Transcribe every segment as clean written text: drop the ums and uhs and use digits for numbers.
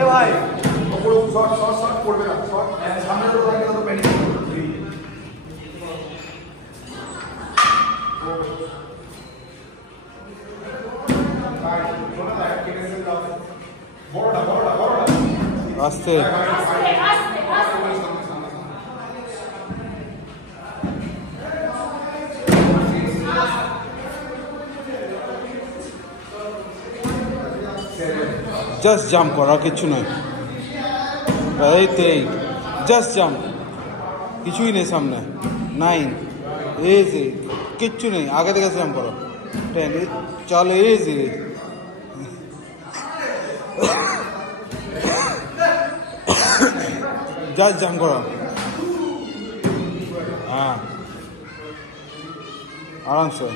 এ ভাই ওপরে short short short করবে না শর্ট সামনে তো রাখলে তো প্যানিক আস্তে জাস্ট জাম্প করা কিছু নয় এই তো এই জাস্ট জাম্প কিছুই নেই সামনে 9 ইজি কিচ্ছু নেই আগে থেকে জাম্প করো 10 চলো ইজি জাস্ট জাম্প করো হ্যাঁ আরামসে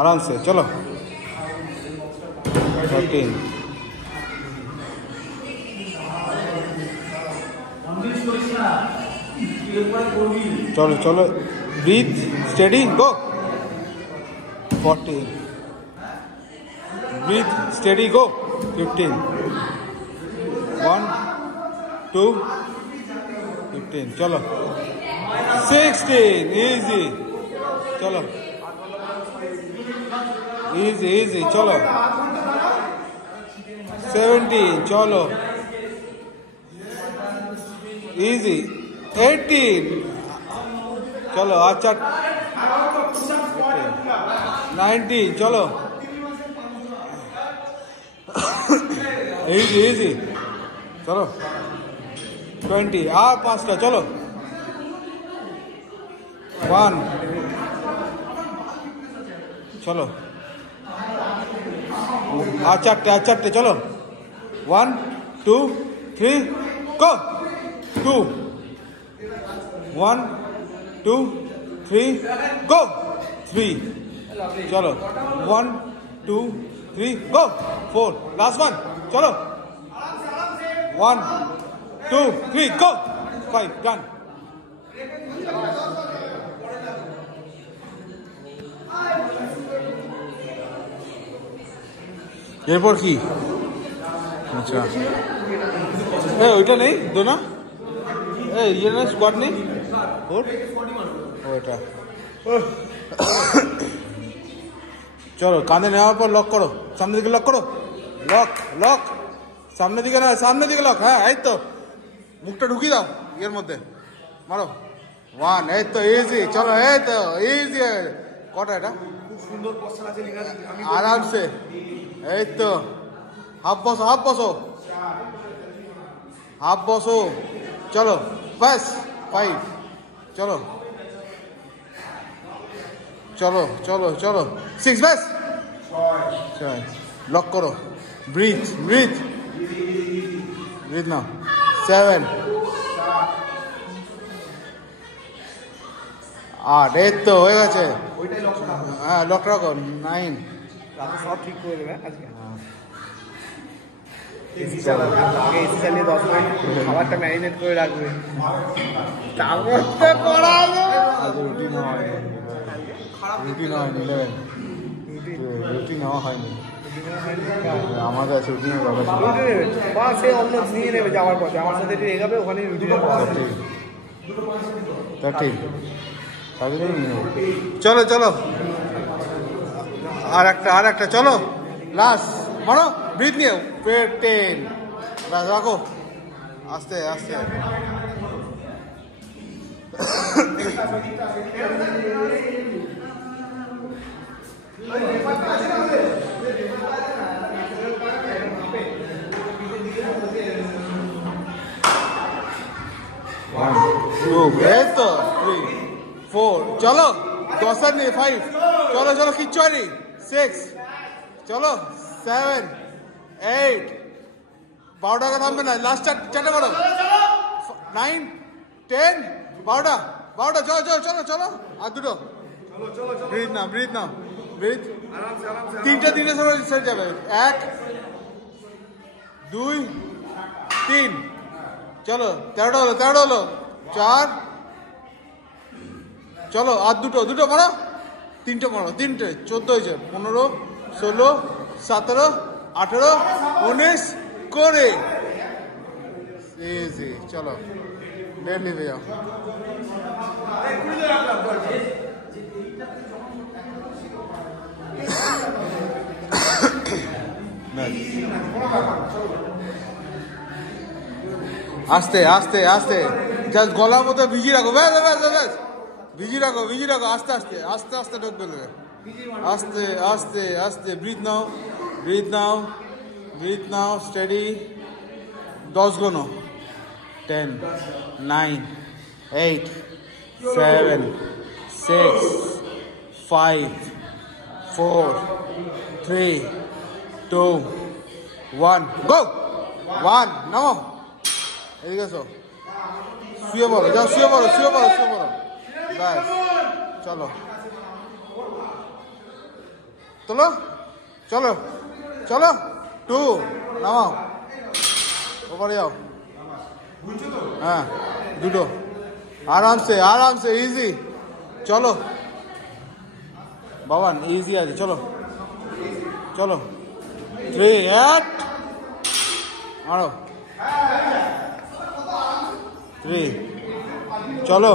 আরামসে চলো 13 चलो चलो breathe steady go 14 breathe steady go 15 1 2 15 चलो 16 इजी चलो इजी इजी चलो 17 चलो इजी 18 चलो अच्छा 19 चलो इजी इजी चलो 20 और 5 का चलो 1 चलो अच्छा चलो 1 2 3 go 2 1 2 3 go 3 चलो 1 2 3 go 4 लास्ट वन चलो 1 2 3 go 5 डन এরপর কি আচ্ছা এ ওইটা নেই দোনা এই ये ना स्क्वाड नहीं और ওটা চলো কাঁধে নেওয়ার পর লক করো সামনের দিকে লক করো লক লক সামনের দিকে না সামনের দিকে লক হ্যাঁ এই তো মুখটা ঢুকিয়ে দাও এর মধ্যে মারো 1 এই তো ইজি চলো এই তো ইজি কটা এটা খুব সুন্দর পশ্চাৎ আছে লেখা আমি আরামসে এই তো হাফ বসো হাফ বসো चलो बस 5 चलो चलो चलो चलो 6 बस 6 लॉक करो ब्रीथ ब्रीथ ब्रीथ नाउ 7 8 এই তো হয়ে গেছে ওইটাই লক করা হ্যাঁ লক রাখো 9 রাতে সব ঠিক করে দেবে আজকে এসি চালাবে আগে এসি চালিয়ে 10 মিনিট খাবারটা ম্যারিনেট করে রাখবে তারপর পড়াবে রুটি নেওয়া হয়নি রুটি নেওয়া হয়নি আমাদের আছে রুটি নেওয়া বা সে অন্য নিয়ে নেবে যাওয়ার পথে আমার সাথে একটু এগাবে ওখানে রুটি নেবো ঠিক চলো চলো আর একটা চলো লাস্ট মারো ব্রিথ নিয়ে 10 বাস রাখো আস্তে আস্তে এই তো 3 4 চলো 10 নেই 5 চলো চলো কিচ্ছু নেই 6 চলো 7 8 12 টাকা থামবে না লাস্ট চারটে বলো 9 10 12 চলো চলো চলো চলো আর দুটো ব্রিথ নাও ব্রিথ তিনটে সময় সেরে যাবে 1 2 3 চলো 13 হলো 4 চলো আর দুটো মারো তিনটে 14 হয়েছে 15 16 17 18 19 করে ইজি চলো ডেড লিভে যাও আস্তে আস্তে আস্তে জাস্ট গলার মধ্যে ভিজিয়ে রাখো ব্যাস ব্যাস ব্যাস ভিজিয়ে রাখো আস্তে আস্তে আস্তে আস্তে ঢুকবে দেবে আস্তে আস্তে আস্তে ব্রিথ নাও স্টেডি 10 গোনো 10 9 8 7 6 5 4 3 2 1 গো 1 নামো এদিকে এসো শুয়ে পড়ো যাও শুয়ে পড়ো ব্যাস চলো চলো 2 নামাও ওপরে যাও হ্যাঁ দুটো আরামসে ইজি চলো বাবান ইজি আছে চলো 3 8 মারো 3 চলো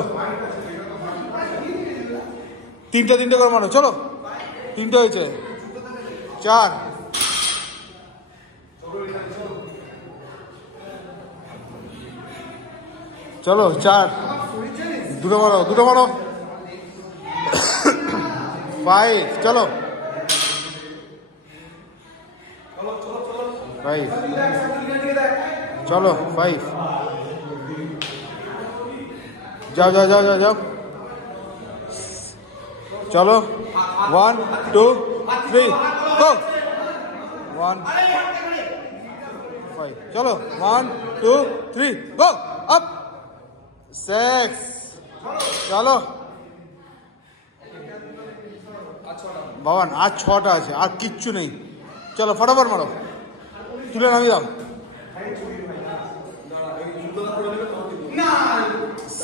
তিনটে করে মারো চলো 3টে হয়েছে 4 চলো 4 দুটো মারো 5 চলো 5 চলো 5 যাও চলো 1 2 3 গো 1 5 চলো 1 2 3 গো আপ 6 চলো বাবান আর 6টা আছে আর কিচ্ছু নেই চলো ফটাফট মারো তুলে নামিয়ে দাও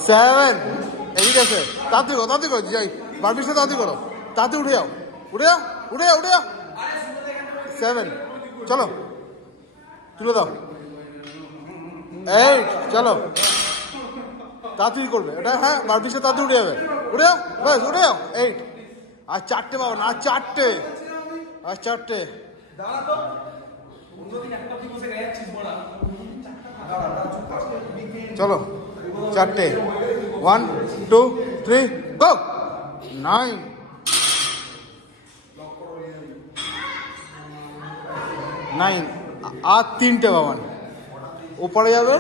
7 এদিকে আছে তাড়াতাড়ি করো যাই বারবিশটা তাড়াতাড়ি করো তাড়াতাড়ি উঠে যাও 7 চলো তুলে দাও 8 চলো তাড়াতাড়ি করবে এটা হ্যাঁ বারবিশটা তাড়াতাড়ি উঠে যাবে উঠে যাও 8 আর 4টে পাবো না আর 4টে চলো 4টে 1 2 3 গো 9 আর 3টে বাবান ওপরে যাবে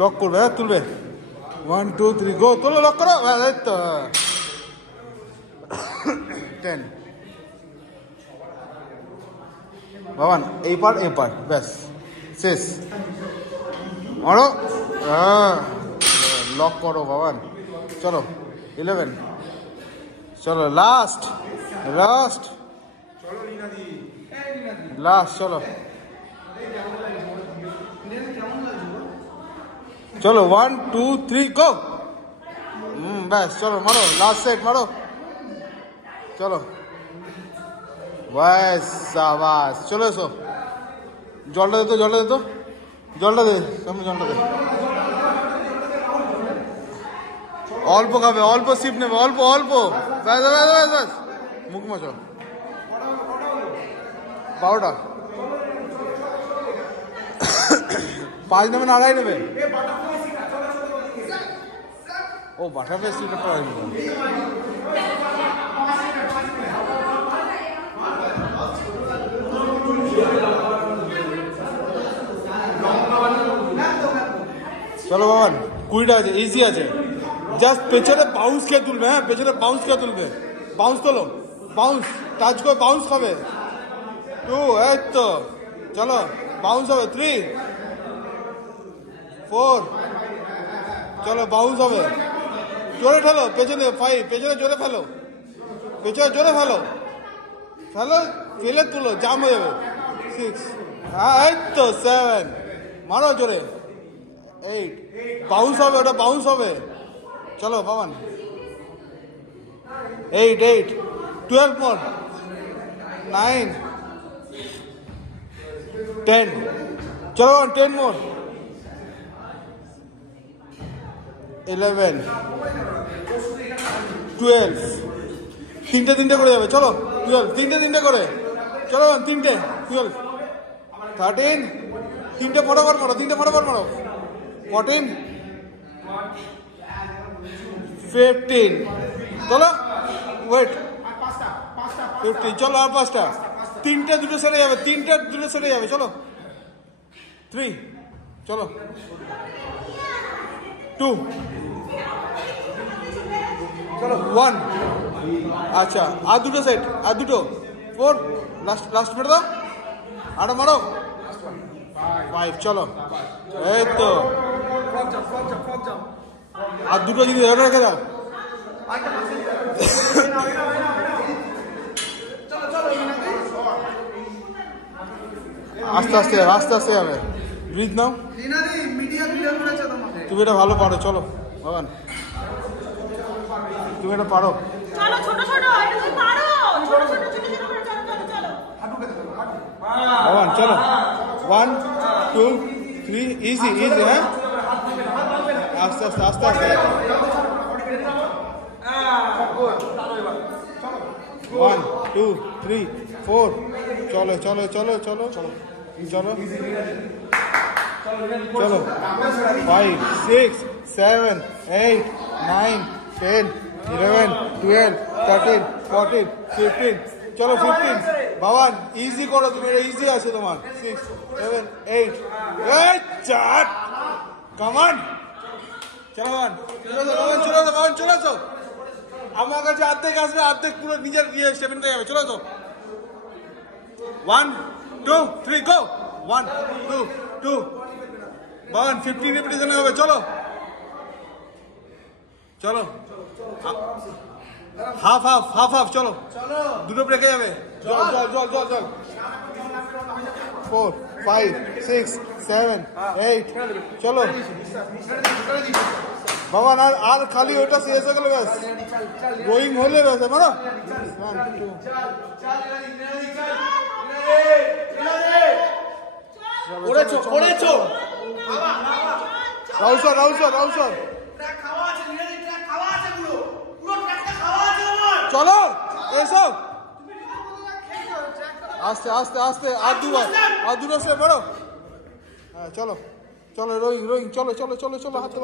লক করবে হ্যাঁ তুলবে 1 2 3 গো তোলো লক করো এই তো 10 বাবান এই পার ব্যাস শেষ মারো লক করো বাবান চলো 11 চলো লাস্ট চলো 1 2 3 গো ব্যাস চলো মারো লাস্ট সেট মারো চলো ব্যাস সাবাস চলো এসো জলটা দে তো জলটা দে সামনে জলটা দে অল্প খাবে অল্প সিপ নেবে অল্প ব্যাস মুখ মোছো 12টা 5 নেবে না 2.5 নেবে ও বাটারফ্লাই সিপটা তো হয় চলো বাবান 20টা আছে ইজি আছে জাস্ট পেছনে বাউন্স খেয়ে তুলবে হ্যাঁ বাউন্স তোলো বাউন্স টাচ করে বাউন্স খাবে 2 এই তো চলো বাউন্স হবে 3 4 চলো বাউন্স হবে জোরে ঠেলো পেছনে 5 পেছনে জোরে ফেলো ফেলে তুলো জাম হয়ে যাবে 6 হ্যাঁ এই তো 7 মারো জোরে 8 বাউন্স হবে ওটা বাউন্স হবে চলো বাবান 8 12 মোর 9 10 চলো 10 মোর 11 12 তিনটে করে যাবে চলো 12 তিনটে করে চলো 3টে 12 13 তিনটে ফটাফট মারো 14 15 চলো ওয়েট 15 চলো আর 5টা 3টে দুটো সেরে যাবে চলো 3 চলো 2 চলো 1 আচ্ছা আর দুটো সেট আর দুটো 4 লাস্ট মেরে দাও আরো মারো 5 চলো এই তো আর দুটো জিনিস রেখে দাও আস্তে যাবে ব্রিজ নাও তুমি এটা ভালো পারো চলো বাবান তুমি এটা পারো বাবান চলো 1 2 3 ইজি হ্যাঁ আস্তে 1 2 3 4 চলো 5 6 7 8 9 10 11 12 13 14 15 চলো 15 বাবান ইজি করো তুমি ইজি আছে তোমার 6 7 8 চার কামান চলো বাবান চলো আমার কাছে অর্ধেক পুরো নিজের স্টেপেনটা যাবে চলো তো 1 2 3 গো 1 2 বাবান 15 রিপিটেশন হবে চলো হাফ চলো দুটো ব্রেকে যাবে জল 4 5 6 7 8 চলো বাবা আর খালি ওটা শেষ হয়ে গেল ব্যাস গোয়িং হলে ব্যাস মারো 1 2 করেছো রাউল স্যার চলো এসো আস্তে আর দুটো সে বড় হ্যাঁ চলো রোয়িং চলো হাত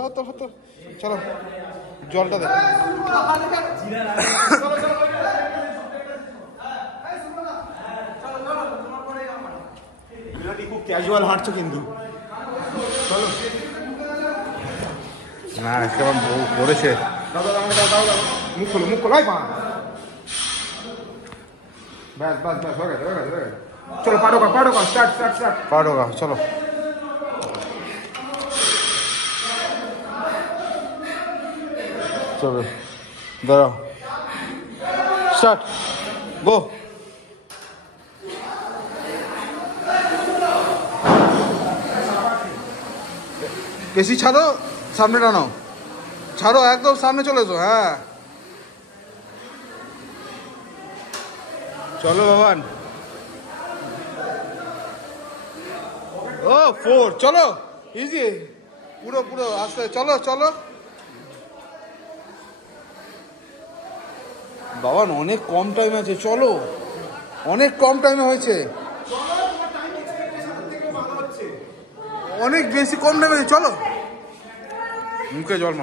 চলো জলটা দেখ খুব ক্যাজুয়াল হাঁটছো কিন্তু না কেমন বউ করেছে মুখ খোলো বাস হয়ে গেছে চলো পাডোকা স্টার্ট পাডোকা চলো দাঁড়াও স্টার্ট গো কেসি ছাড়ো সামনে টানো ছাড়ো একদম সামনে চলে এসো হ্যাঁ চলো বাবান ও 4 চলো ইজি পুরো আস্তে চলো বাবান অনেক কম টাইম আছে চলো অনেক কম টাইমে হয়েছে অনেক বেশি কম টাইমে আছে চলো মুখে জল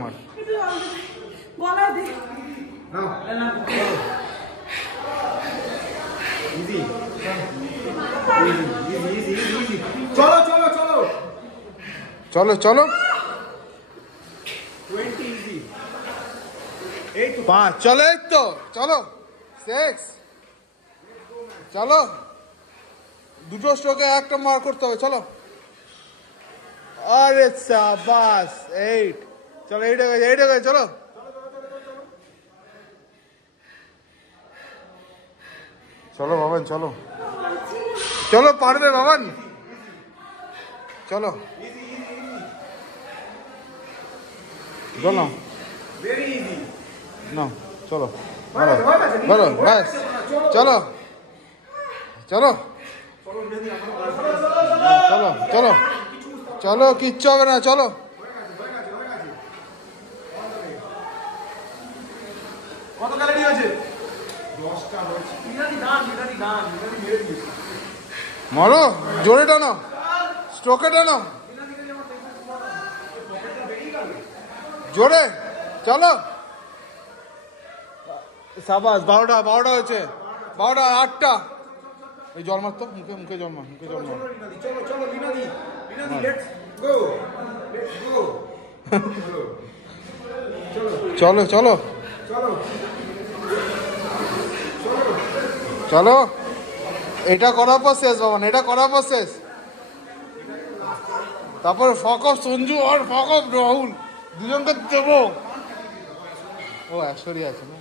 মার চলো 5 চলো এই তো চলো 6 চলো দুটো স্ট্রোকে একটা মার করতে হবে চলো আরে সাবাস 8 চলো 8 হয়ে গেছে চলো বাবান চলো পারবে বাবান চলো না চলো বলো ব্যাস চলো চলো চলো চলো চলো, কিচ্ছু হবে না, চলো। কত ক্যালোরি হয়েছে? মারো, জোরে টানো, স্ট্রোকে টানো, জোরে, চলো। সাবাস, 12টা হয়েছে, 12টা, 8টা। এই জল মারতো, মুখে জল মার, মুখে জল মার। চলো চলো বিনাদি, লেটস গো, চলো চলো চলো, এটা করার পর শেষ বাবা, এটা করার পর শেষ। তারপর ফকফ সঞ্জু আর ফকফ রাহুল দুজনকে দেবো। ও অ্যাশ্বরী আছে না?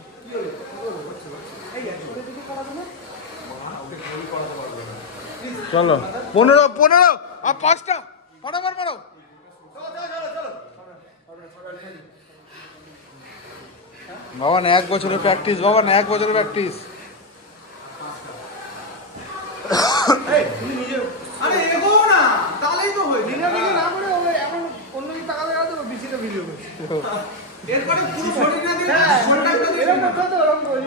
চলো 15 আর 5টা, ফটাফট মারো। বাবা না 1 বছরের প্র্যাকটিস, বাবা না 1 বছরের প্র্যাকটিস। আরে এগো না, তাহলেই তো হয়। দিনে দিনে না করে ওই এখন অন্য দিকে তাকালে গেল তো বিসিটা ভিডিও করছে। এরপরে পুরো বডি না দিয়ে কন্টাক্টটা দিয়ে এরকম করতে এরকম করে।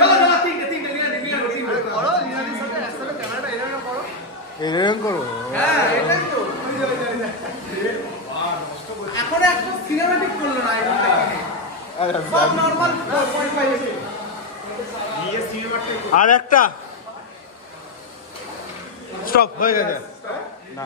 চলো চলো তিনটে করো, লিনাদির সাথে একসাথে ক্যামেরাটা এরকম করো। এরকম করো? হ্যাঁ এটাই তো। এখন একটা সিনেম্যাটিক করলো না এখন থেকে। সব নরমাল 4.5 এসে। আর একটা স্টপ হয়ে গেছে না।